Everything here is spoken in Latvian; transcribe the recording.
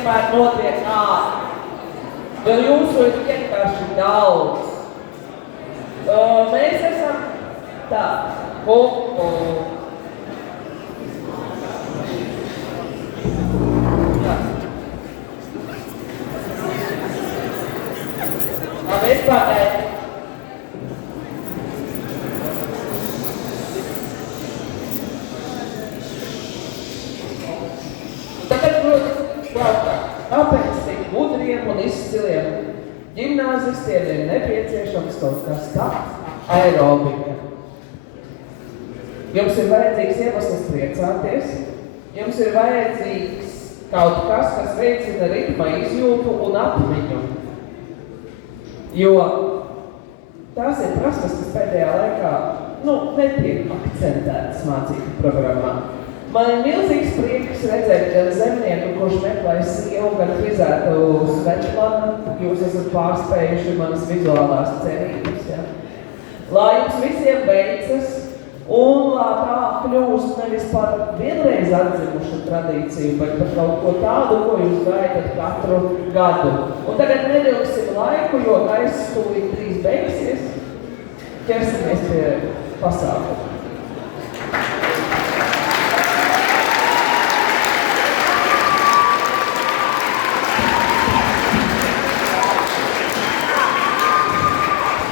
vienmēr notiek ātri, jo jūsu ir vienkārši daudz. Mēs esam tā, vispārēji. Tagad, protams, kāpēc tik gudriem un izciliem ģimnāzistiem ir nepieciešams kaut kas tāds aerobika? Jums ir vajadzīgs iemesls priecāties, jums ir vajadzīgs kaut kas, kas veicina ritma izjūtu un atmiņu. Jo tās ir prasmes, kas pēdējā laikā, netiek akcentētas mācību programmā. Man ir milzīgs prieks redzēt gan zemnieku, kurš meklē sievu, gan frizētu Svetlana. Jūs esat pārspējuši manas vizuālās cerības, ja? Lai jums visiem veicas un lai tā kļūst nevis par vienreiz atzimušu tradīciju, bet par kaut ko tādu, ko jūs gaidat katru gadu. Un tagad nevilksim laiku, jo gaiss tūlīt 3 beigsies. Ķersimies pie pasākuma.